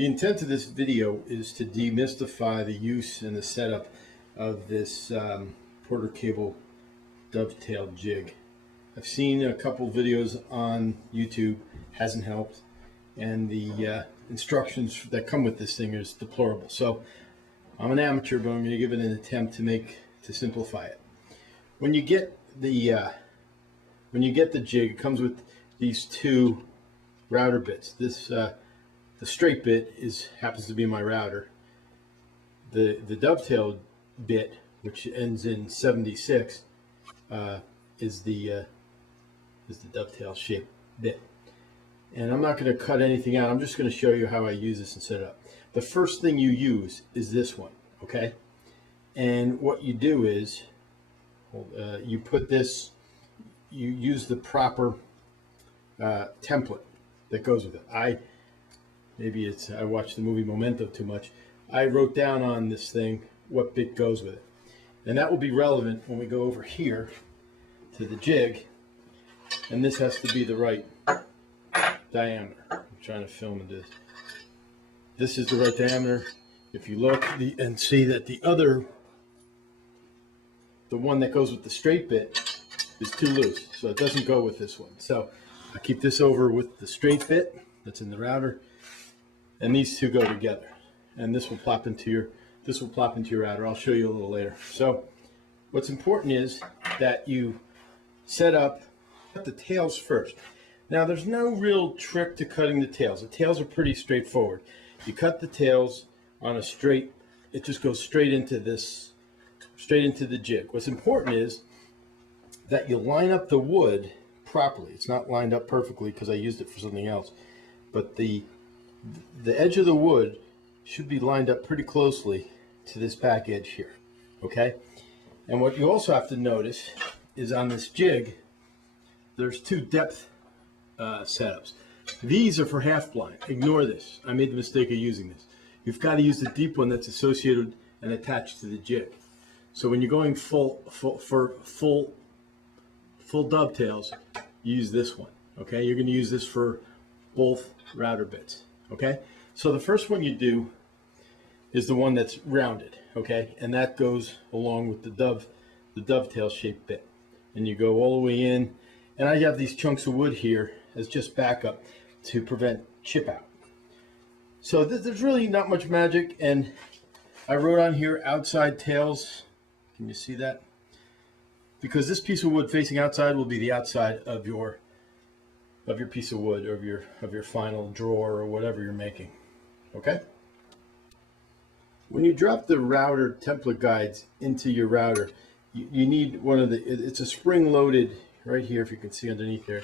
The intent of this video is to demystify the use and the setup of this Porter Cable Dovetail Jig. I've seen a couple videos on YouTube, hasn't helped, and the instructions that come with this thing is deplorable. So I'm an amateur, but I'm going to give it an attempt to simplify it. When you get the jig, it comes with these two router bits. This the straight bit happens to be my router. The dovetail bit, which ends in 76, is the dovetail shaped bit. And I'm not going to cut anything out. I'm just going to show you how I use this and set it up. The first thing you use is this one, okay? And what you do is you put this, you use the proper template that goes with it. I watched the movie Memento too much. I wrote down on this thing what bit goes with it. And that will be relevant when we go over here to the jig. And this has to be the right diameter. I'm trying to film this. This is the right diameter. If you look and see that the one that goes with the straight bit is too loose, so it doesn't go with this one. So I keep this over with the straight bit that's in the router, and these two go together. And this will plop into your router. I'll show you a little later. So what's important is that you set up the tails first. Now there's no real trick to cutting the tails. The tails are pretty straightforward. You cut the tails on a straight, it just goes straight into the jig. What's important is that you line up the wood properly. It's not lined up perfectly because I used it for something else, but the edge of the wood should be lined up pretty closely to this back edge here, okay? And what you also have to notice is on this jig, there's two depth setups. These are for half blind. Ignore this. I made the mistake of using this. You've got to use the deep one that's associated and attached to the jig. So when you're going full dovetails, use this one. Okay, you're going to use this for both router bits. Okay, so the first one you do is the one that's rounded. Okay, and that goes along with the dovetail shaped bit, and you go all the way in. And I have these chunks of wood here as just backup to prevent chip out. So there's really not much magic, and I wrote on here outside tails. Can you see that? Because this piece of wood facing outside will be the outside of your piece of wood, or of your final drawer or whatever you're making. Okay? When you drop the router template guides into your router, you need one of it's a spring-loaded, right here, if you can see underneath there.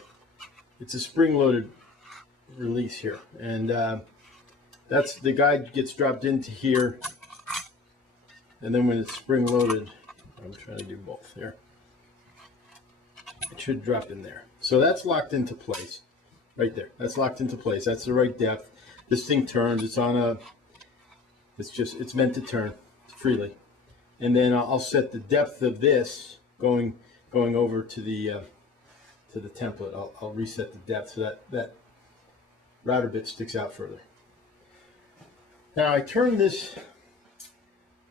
It's a spring-loaded release here, and that's the guide gets dropped into here, and then when it's spring-loaded, I'm trying to do both here. It should drop in there. So that's locked into place, right there. That's locked into place. That's the right depth. This thing turns. It's meant to turn freely, and then I'll set the depth of this going over to the template. I'll reset the depth so that router bit sticks out further. Now I turn this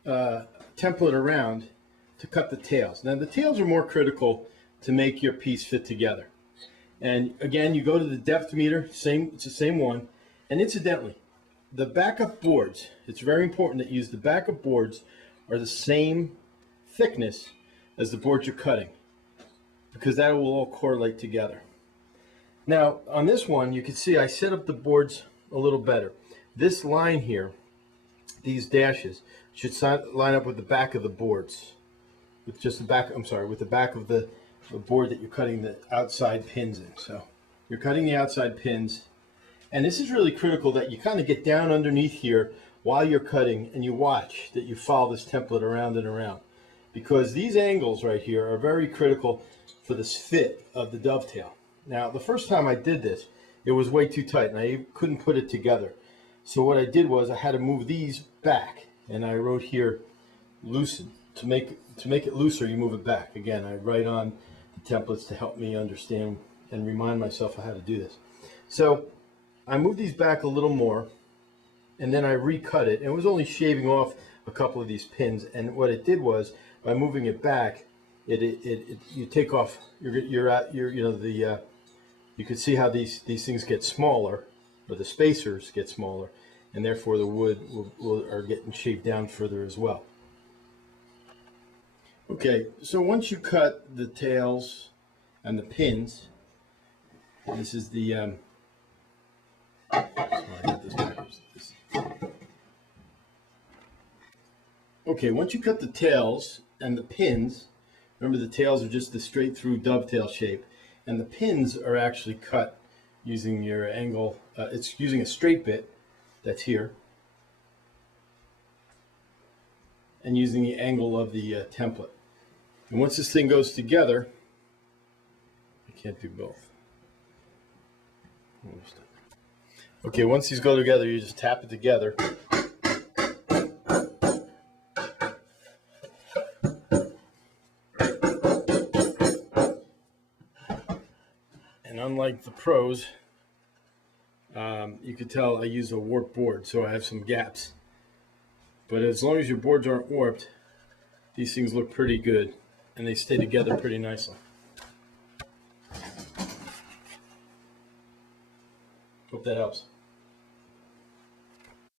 template around to cut the tails. Now the tails are more critical to make your piece fit together. And again, you go to the depth meter, it's the same one. And incidentally, the backup boards, it's very important that you use the backup boards are the same thickness as the boards you're cutting, because that will all correlate together. Now on this one, you can see I set up the boards a little better. This line here, these dashes, should line up with the back of the boards, with just the back, with the back of the board that you're cutting the outside pins in. So you're cutting the outside pins, and this is really critical that you kind of get down underneath here while you're cutting, and you watch that you follow this template around and around, because these angles right here are very critical for this fit of the dovetail. Now the first time I did this, it was way too tight and I couldn't put it together. So what I did was I had to move these back, and I wrote here loosen. To make it looser, you move it back. Again, I write on the templates to help me understand and remind myself of how to do this. So I move these back a little more, and then I recut it. And it was only shaving off a couple of these pins, and what it did was, by moving it back, you take off you could see how these things get smaller, or the spacers get smaller, and therefore the wood are getting shaved down further as well. Okay, so once you cut the tails and the pins, this is the okay, once you cut the tails and the pins, remember the tails are just the straight through dovetail shape, and the pins are actually cut using your angle, it's using a straight bit that's here, and using the angle of the template. And once this thing goes together, I can't do both. Okay, once these go together, you just tap it together. And unlike the pros, you can tell I use a warped board, so I have some gaps. But as long as your boards aren't warped, these things look pretty good, and they stay together pretty nicely. Hope that helps.